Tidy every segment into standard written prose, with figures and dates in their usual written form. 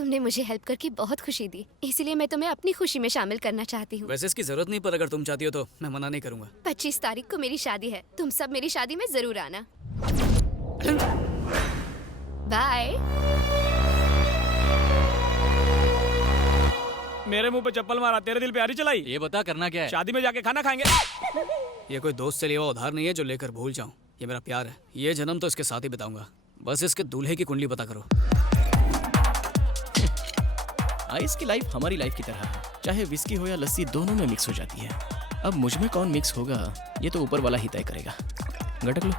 तुमने मुझे हेल्प करके बहुत खुशी दी, इसीलिए मैं तुम्हें अपनी खुशी में शामिल करना चाहती हूँ। वैसे इसकी जरूरत नहीं, पर अगर तुम चाहती हो तो मैं मना नहीं करूंगा। 25 तारीख को मेरी शादी है, तुम सब मेरी शादी में जरूर आना। बाय। मेरे मुंह पे चप्पल मारा, तेरे दिल पे आरी चलाई। ये बता करना क्या है? शादी में जाके खाना खाएंगे। ये कोई दोस्त से लिया हुआ उधार नहीं है जो लेकर भूल जाऊं। ये मेरा प्यार है, ये जन्म तो इसके साथ ही बिताऊंगा। बस इसके दूल्हे की कुंडली पता करो। आइस की लाइफ हमारी लाइफ की तरह है, चाहे विस्की हो या लस्सी दोनों में मिक्स हो जाती है। अब मुझ में कौन मिक्स होगा ये तो ऊपर वाला ही तय करेगा। गटक लो।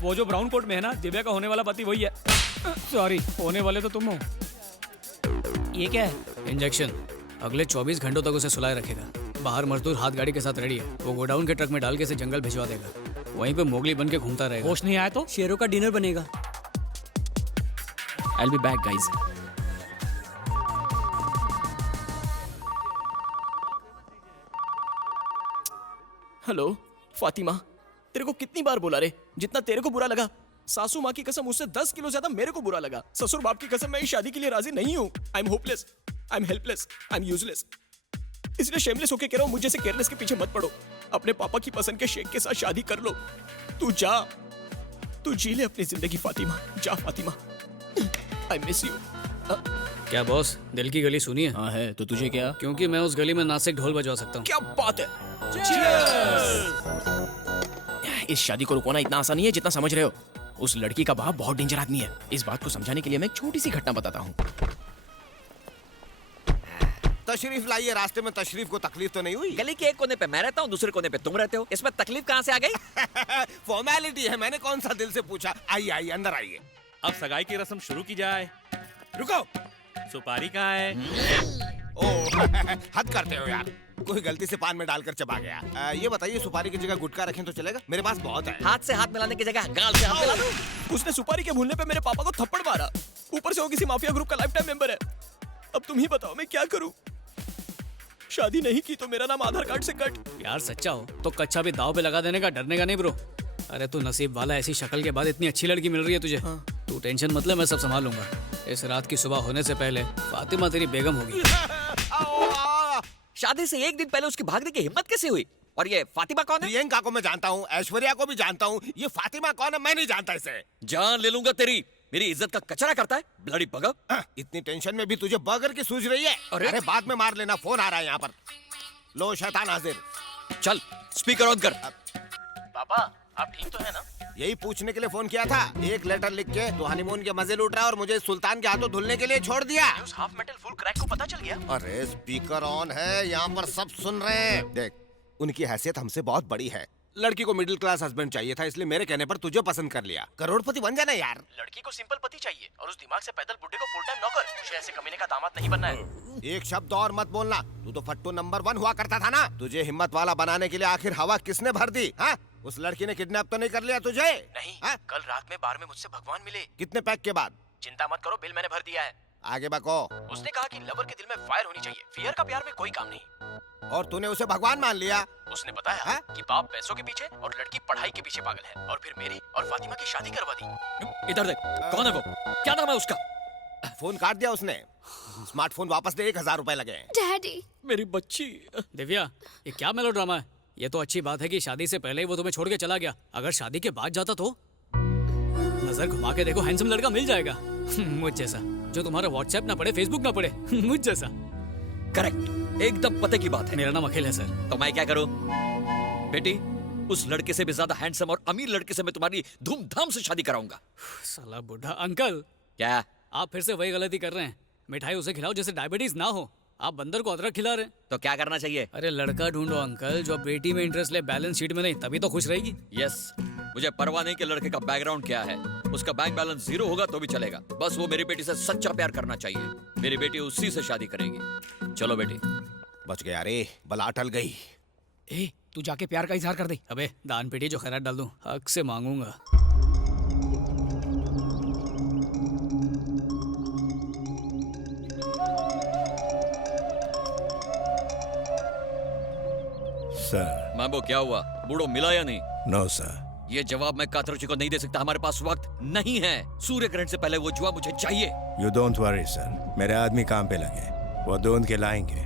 वो जो ब्राउन कोट में है ना, दिव्या का होने वाला पति वही है। सॉरी, होने वाले तो तुम हो। ये क्या है? इंजेक्शन। अगले 24 घंटों तक उसे सुलाए रखेगा। बाहर मजदूर हाथ गाड़ी के साथ रेडी है, वो गोडाउन के ट्रक में डाल के इसे जंगल भिजवा देगा। वहीं पे मोगली बन के घूमता रहेगा। होश नहीं आया तो शेरों का डिनर बनेगा। I'll be back, guys. Hello Fatima, तेरे को कितनी बार बोला रे, जितना तेरे को बुरा लगा सासू माँ की कसम उससे 10 किलो ज्यादा मेरे को बुरा लगा। ससुर बाप की कसम मैं इस शादी के लिए राजी नहीं हूँ। I am hopeless, I am helpless, I am useless. इसलिए शेमलेस होके कह रहा हूँ, मुझे से केयरलेस के पीछे मत पड़ो। अपने पापा की पसंद के शेख के साथ शादी कर लो। तू जा, तू जी ले अपनी जिंदगी फातिमा। जा फातिमा, आई मिस यू। क्या बॉस, दिल की गली सुनी है? हाँ है, तो तुझे क्या? क्योंकि मैं उस गली में नासिक ढोल बजवा सकता हूँ। क्या बात है। इस शादी को रुकवाना इतना आसान नहीं है जितना समझ रहे हो। उस लड़की का बाप बहुत डेंजर आदमी है। इस बात को समझाने के लिए मैं एक छोटी सी घटना बताता हूँ। तशरीफ लाइए। रास्ते में तशरीफ को तकलीफ तो नहीं हुई? गली के एक कोने पे मैं रहता हूँ, दूसरे कोने पे तुम रहते हो, इसमें तकलीफ कहाँ से आ गई? फॉर्मेलिटी है, मैंने कौन सा दिल से पूछा। आइए आइए, अंदर आइए। अब सगाई की रस्म शुरू की जाए। रुको, सुपारी कहाँ है? ओह हद करते हो यार, कोई गलती से पान में डालकर चबा गया। ये बताइए, सुपारी की जगह गुटखा रखें तो चलेगा? मेरे पास बहुत है। हाथ से हाथ मिलाने की जगह गाल से हाथ मिला दो। उसने सुपारी के भूलने पे मेरे पापा को थप्पड़ मारा। ऊपर से वो किसी माफिया ग्रुप का लाइफ टाइम मेंबर है। अब तुम ही बताओ मैं क्या करूं? शादी नहीं की तो मेरा नाम आधार कार्ड से कट। यार सच्चा हो तो कच्चा भी दाव पे लगा देने का, डरने का नहीं ब्रो। अरे तू नसीब वाला, ऐसी शक्ल के बाद इतनी अच्छी लड़की मिल रही है तुझे। हाँ। तू टेंशन मत ले, मैं सब संभाल लूंगा। इस रात की सुबह होने से पहले फातिमा तेरी बेगम होगी। शादी से एक दिन पहले उसकी भागने की हिम्मत कैसे हुई? और ये फातिमा कौन है? प्रियंका को मैं जानता हूँ, ऐश्वर्या को भी जानता हूँ, ये फातिमा कौन है मैं नहीं जानता इसे। जान ले लूंगा तेरी। मेरी इज्जत का कचरा करता है, ब्लडी बगर। इतनी टेंशन में भी तुझे बर्गर की सूझ रही है? अरे बाद में मार लेना, फोन आ रहा है यहाँ पर। लो शैतान हाजिर। चल स्पीकर ऑन कर। पापा आप ठीक तो है ना? यही पूछने के लिए फोन किया था। एक लेटर लिख के तो हनीमून के मजे लूट रहा है और मुझे सुल्तान के हाथों धुलने के लिए छोड़ दिया। उस हाफ मेटल फुल क्रैक को पता चल गया। अरे स्पीकर ऑन है, यहाँ पर सब सुन रहे हैं। देख, उनकी हैसियत हमसे बहुत बड़ी है। लड़की को मिडिल क्लास हस्बैंड चाहिए था, इसलिए मेरे कहने पर तुझे पसंद कर लिया। करोड़पति बन जाना यार। लड़की को सिंपल पति चाहिए और उस दिमाग से पैदल बुड्ढे को फुल टाइम नौकर। मुझे ऐसे कमीने का दामाद नहीं बनना है। एक शब्द और मत बोलना। तू तो फट्टू नंबर 1 हुआ करता था ना। तुझे हिम्मत वाला बनाने के लिए आखिर हवा किसने भर दी? हाँ? उस लड़की ने किडनैप तो नहीं कर लिया तुझे? नहीं। हाँ? कल रात में बार में मुझसे भगवान मिले। कितने पैक के बाद? चिंता मत करो, बिल मैंने भर दिया है। आगे बको। उसने कहा कि लवर के दिल में फायर होनी चाहिए, फियर का प्यार में कोई काम नहीं। और तूने उसे भगवान मान लिया? उसने बताया है? कि बाप पैसों के पीछे और लड़की पढ़ाई के पीछे पागल है, और फिर मेरी और फातिमा की शादी करवा दी। इधर देख, कौन है वो? क्या नाम है उसका? फोन काट दिया उसने। स्मार्टफोन वापस दे, 1000 रुपए लगे। डैडी, मेरी बच्ची। दिव्या, ये क्या मेलोड्रामा है? ये तो अच्छी बात है कि शादी से पहले ही वो तुम्हें छोड़ के चला गया। अगर शादी के बाद जाता तो? नजर घुमा के देखो, हैंडसम लड़का मिल जाएगा मुझ जैसा, जो तुम्हारा व्हाट्सएप ना पढ़े, फेसबुक ना पढ़े मुझ जैसा। करेक्ट, एकदम पते की बात है। मेरा नाम अखिल है सर। तो मैं क्या करूं? बेटी, उस लड़के से भी ज्यादा हैंडसम और अमीर लड़के से मैं तुम्हारी धूमधाम से शादी कराऊंगा। साला बुढ़ा अंकल। क्या? आप फिर से वही गलती कर रहे हैं। मिठाई उसे खिलाओ जैसे डायबिटीज ना हो। आप बंदर को अदरक खिला रहे हैं। तो क्या करना चाहिए? अरे लड़का ढूंढो अंकल, जो बेटी में इंटरेस्ट ले, बैलेंस शीट में नहीं, तभी तो खुश रहेगी। यस, मुझे परवाह नहीं कि लड़के का बैकग्राउंड क्या है। उसका बैंक बैलेंस 0 होगा तो भी चलेगा। बस वो मेरी बेटी से सच्चा प्यार करना चाहिए। मेरी बेटी उसी से शादी करेगी। चलो बेटी। बच गया रे, बला टल गई। ए, तू जाके प्यार का इजहार कर दे। अबे दान पेटी जो खैरात डाल दूं, हक से मांगूंगा। सर। मैम्बो क्या हुआ? बूढ़ो मिला या नहीं? नो सर, ये जवाब मैं कातरुचि को नहीं दे सकता, हमारे पास वक्त नहीं है। सूर्य ग्रहण से पहले वो जुआ मुझे चाहिए। यू डोंट वरी सर, मेरे आदमी काम पे लगे, वो ढूंढ के लाएंगे।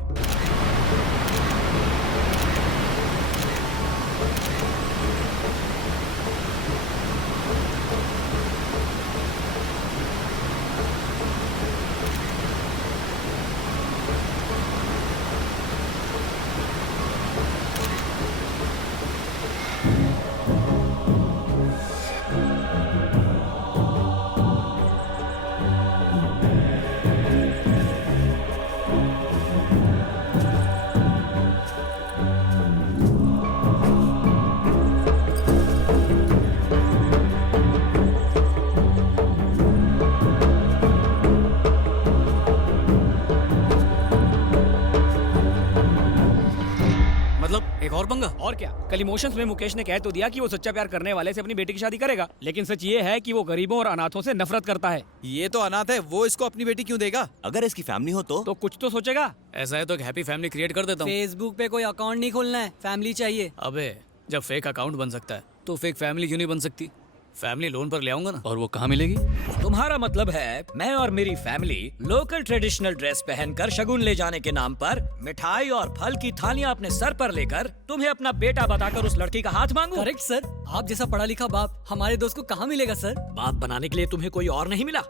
मतलब एक और पंगा? और क्या, कल इमोशंस में मुकेश ने कह तो दिया कि वो सच्चा प्यार करने वाले से अपनी बेटी की शादी करेगा, लेकिन सच ये है कि वो गरीबों और अनाथों से नफरत करता है। ये तो अनाथ है, वो इसको अपनी बेटी क्यों देगा? अगर इसकी फैमिली हो तो कुछ तो सोचेगा। ऐसा है तो एक हैप्पी फैमिली क्रिएट कर देता हूँ। फेसबुक पे कोई अकाउंट नहीं खोलना है, फैमिली चाहिए। अबे जब फेक अकाउंट बन सकता है तो फेक फैमिली क्यों नहीं बन सकती? फैमिली लोन पर ले आऊंगा ना। और वो कहाँ मिलेगी? तुम्हारा मतलब है मैं और मेरी फैमिली लोकल ट्रेडिशनल ड्रेस पहनकर शगुन ले जाने के नाम पर मिठाई और फल की थालियां अपने सर पर लेकर तुम्हें अपना बेटा बताकर उस लड़की का हाथ मांगू? करेक्ट सर, आप जैसा पढ़ा लिखा बाप हमारे दोस्त को कहाँ मिलेगा सर? बाप बनाने के लिए तुम्हें कोई और नहीं मिला?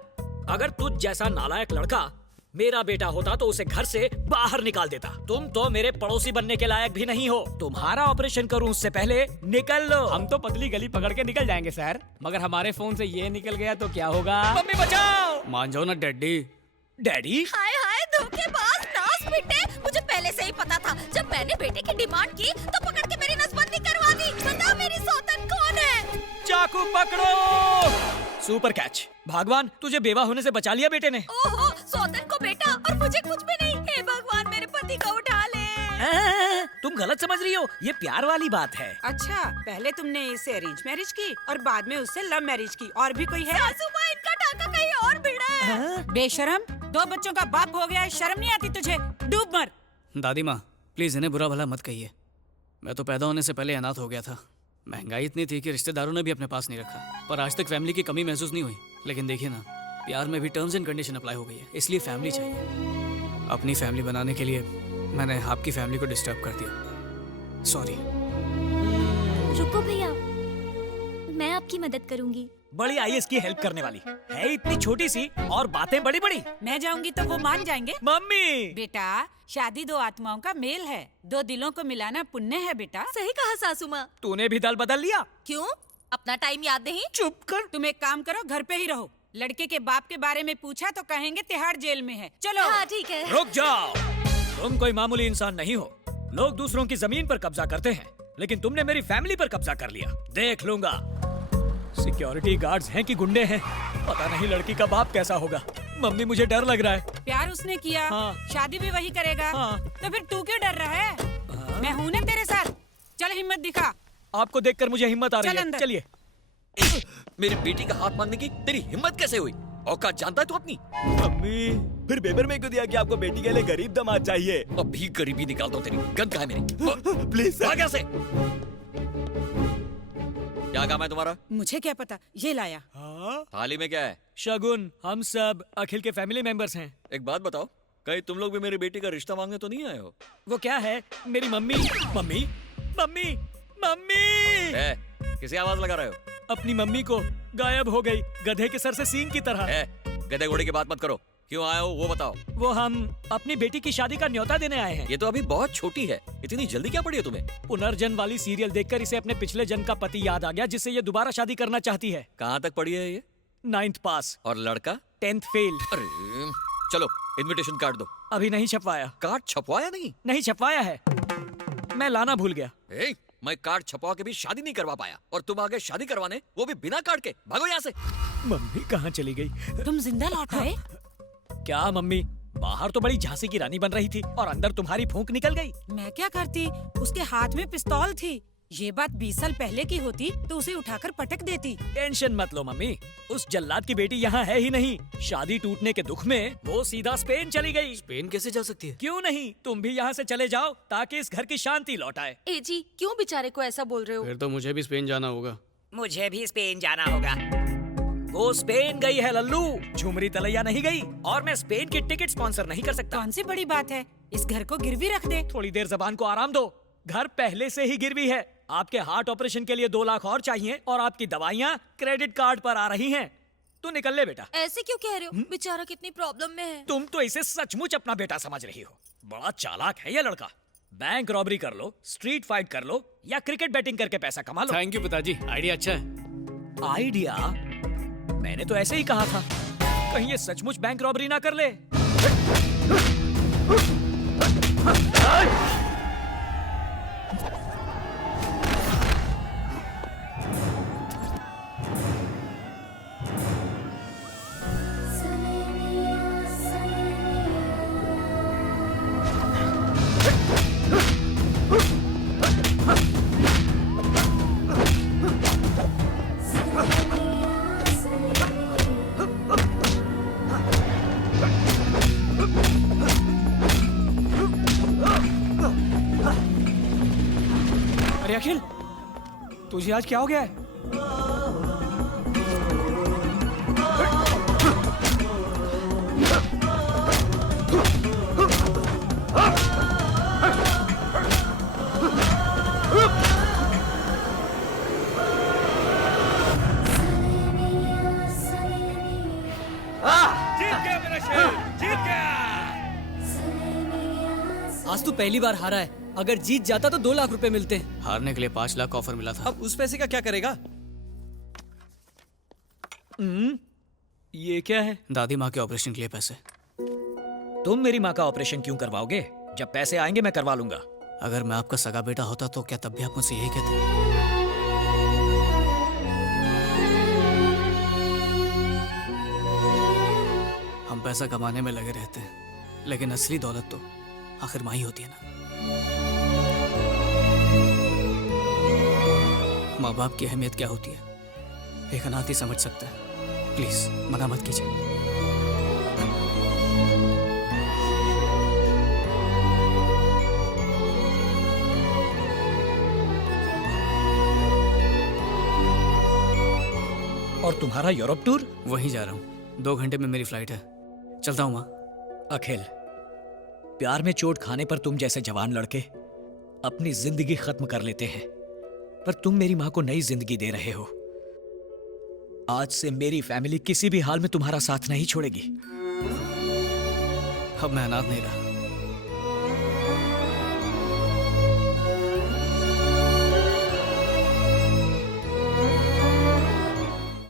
अगर तुझ जैसा नालायक लड़का मेरा बेटा होता तो उसे घर से बाहर निकाल देता। तुम तो मेरे पड़ोसी बनने के लायक भी नहीं हो। तुम्हारा ऑपरेशन करूं उससे पहले निकल लो। हम तो पतली गली पकड़ के निकल जाएंगे सर, मगर हमारे फोन से ये निकल गया तो क्या होगा? मम्मी बचाओ। मान जाओ ना डैडी। डैडी? हाय हाय धोखेबाज नास बेटे, मुझे पहले से ही पता था। जब मैंने बेटे की डिमांड की तो पकड़ के मेरी नसबंदी करवा दी। बता मेरी सौतन कौन है? चाकू पकड़ो। Super catch. भगवान तुझे बेवा होने से बचा लिया बेटे ने। ओहो, सौतन को बेटा और मुझे कुछ भी नहीं। हे भगवान मेरे पति को उठा ले। तुम गलत समझ रही हो, ये प्यार वाली बात है। अच्छा, पहले तुमने इससे अरेंज मैरिज की और बाद में उससे लव मैरिज की। और भी कोई है? सासू माँ, इनका टाका कहीं और भिड़ा है। बेशरम, 2 बच्चों का बाप हो गया है, शर्म नहीं आती तुझे? डूब मर। दादी माँ प्लीज इन्हें बुरा भला मत कहिए। मैं तो पैदा होने से पहले अनाथ हो गया था। महंगाई इतनी थी कि रिश्तेदारों ने भी अपने पास नहीं रखा, पर आज तक फैमिली की कमी महसूस नहीं हुई। लेकिन देखिए ना, प्यार में भी टर्म्स एंड कंडीशन अप्लाई हो गई है, इसलिए फैमिली चाहिए। अपनी फैमिली बनाने के लिए मैंने आपकी फैमिली को डिस्टर्ब कर दिया, सॉरी। रुको भैया, मैं आपकी मदद करूंगी। बड़ी आई इसकी हेल्प करने वाली है, इतनी छोटी सी और बातें बड़ी बड़ी। मैं जाऊंगी तो वो मान जाएंगे। मम्मी बेटा, शादी 2 आत्माओं का मेल है, 2 दिलों को मिलाना पुण्य है बेटा। सही कहा सासू माँ। तूने भी दल बदल लिया। क्यों? अपना टाइम याद नहीं? चुप कर। तुम एक काम करो, घर पे ही रहो। लड़के के बाप के बारे में पूछा तो कहेंगे तिहाड़ जेल में है। चलो। हाँ ठीक है। रुक जाओ, तुम कोई मामूली इंसान नहीं हो। लोग दूसरों की जमीन पर कब्जा करते हैं, लेकिन तुमने मेरी फैमिली पर कब्जा कर लिया। देख लूंगा। सिक्योरिटी गार्ड्स हैं कि गुंडे हैं, पता नहीं लड़की का बाप कैसा होगा। मम्मी मुझे डर लग रहा है। प्यार उसने किया, हाँ। शादी भी वही करेगा, हाँ। तो फिर तू क्यों डर रहा है? मैं हूं ना तेरे साथ। चल हिम्मत दिखा। आपको देखकर मुझे हिम्मत आ रही चल है। अंदर। चलिए। मेरी बेटी का हाथ मांगने की तेरी हिम्मत कैसे हुई? औकात जानता है तू अपनी? मम्मी फिर पेपर में क्यों दिया कि आपको बेटी के लिए गरीब दामाद चाहिए? अभी गरीबी निकाल दो तेरी। गन कहाँ है मेरी? प्लीज भाग यहाँ से। क्या काम है तुम्हारा? मुझे क्या पता, ये लाया। थाली में क्या है? शगुन, हम सब अखिल के फैमिली मेंबर्स हैं। एक बात बताओ, कहीं तुम लोग भी मेरी बेटी का रिश्ता मांगने तो नहीं आए हो? वो क्या है? मेरी मम्मी मम्मी मम्मी मम्मी किसी आवाज लगा रहे हो? अपनी मम्मी को गायब हो गई, गधे के सर से सींग की तरह। गधे घोड़े की बात मत करो। क्यों आए हो वो बताओ। वो हम अपनी बेटी की शादी का न्योता देने आए हैं। ये तो अभी बहुत छोटी है, इतनी जल्दी क्या पड़ी है तुम्हें? पुनर्जन्म वाली सीरियल देखकर इसे अपने पिछले जन्म का पति याद आ गया, जिससे ये दोबारा शादी करना चाहती है। कहाँ तक पढ़ी है ये? 9th पास। और लड़का? 10th fail. अरे चलो इनविटेशन कार्ड दो। अभी नहीं छपवाया। कार्ड छपवाया नहीं? नहीं छपवाया है, मैं लाना भूल गया। मैं कार्ड छपवा के भी शादी नहीं करवा पाया, और तुम आगे शादी करवाने, वो भी बिना कार्ड के। भागो यहाँ से। मम्मी कहाँ चली गई? तुम जिंदा लौट आए? क्या मम्मी, बाहर तो बड़ी झांसी की रानी बन रही थी और अंदर तुम्हारी फूंक निकल गई। मैं क्या करती, उसके हाथ में पिस्तौल थी। ये बात 20 साल पहले की होती तो उसे उठाकर पटक देती। टेंशन मत लो मम्मी, उस जल्लाद की बेटी यहाँ है ही नहीं। शादी टूटने के दुख में वो सीधा स्पेन चली गई। स्पेन कैसे जा सकती है? क्यों नहीं, तुम भी यहाँ से चले जाओ ताकि इस घर की शांति लौट आए। ए जी, क्यों बेचारे को ऐसा बोल रहे हो? फिर तो मुझे भी स्पेन जाना होगा। मुझे भी स्पेन जाना होगा। वो स्पेन गई है लल्लू, झुमरी तलैया नहीं गई। और मैं स्पेन की टिकट स्पॉन्सर नहीं कर सकता। कौन सी बड़ी बात है, इस घर को गिरवी रख दे। थोड़ी देर जबान को आराम दो। घर पहले से ही गिरवी है। आपके हार्ट ऑपरेशन के लिए 2 लाख और चाहिए और आपकी दवाइयाँ क्रेडिट कार्ड पर आ रही हैं। तू निकल ले बेटा। ऐसे क्यों कह रहे हो? बेचारा कितनी प्रॉब्लम में है। तुम तो इसे सचमुच अपना बेटा समझ रही हो। बड़ा चालाक है ये लड़का। बैंक रॉबरी कर लो, स्ट्रीट फाइट कर लो या क्रिकेट बैटिंग करके पैसा कमा लो। थैंक यू पिताजी, आइडिया अच्छा है। आइडिया? मैंने तो ऐसे ही कहा था। कहीं ये सचमुच बैंक रॉबरी ना कर ले। अरे अखिल, तुझे आज क्या हो गया है? जीत गया मेरा शेर, जीत गया। आज तू पहली बार हारा है। अगर जीत जाता तो 2 लाख रुपए मिलते। हारने के लिए 5 लाख ऑफर मिला था। अब उस पैसे का क्या करेगा? ये क्या है? दादी माँ के ऑपरेशन के लिए पैसे। तुम मेरी माँ का ऑपरेशन क्यों करवाओगे? जब पैसे आएंगे मैं करवा लूंगा। अगर मैं आपका सगा बेटा होता तो क्या तब भी आप मुझसे यही कहते? हम पैसा कमाने में लगे रहते हैं, लेकिन असली दौलत तो आखिर माँ ही होती है ना। माँ बाप की अहमियत क्या होती है एक अनाथ ही समझ सकता है। प्लीज मना मत कीजिए। और तुम्हारा यूरोप टूर? वहीं जा रहा हूँ, 2 घंटे में मेरी फ्लाइट है। चलता हूँ माँ। अखिल, प्यार में चोट खाने पर तुम जैसे जवान लड़के अपनी जिंदगी खत्म कर लेते हैं, पर तुम मेरी माँ को नई जिंदगी दे रहे हो। आज से मेरी फैमिली किसी भी हाल में तुम्हारा साथ नहीं छोड़ेगी। अब मैं अनाथ नहीं रहा।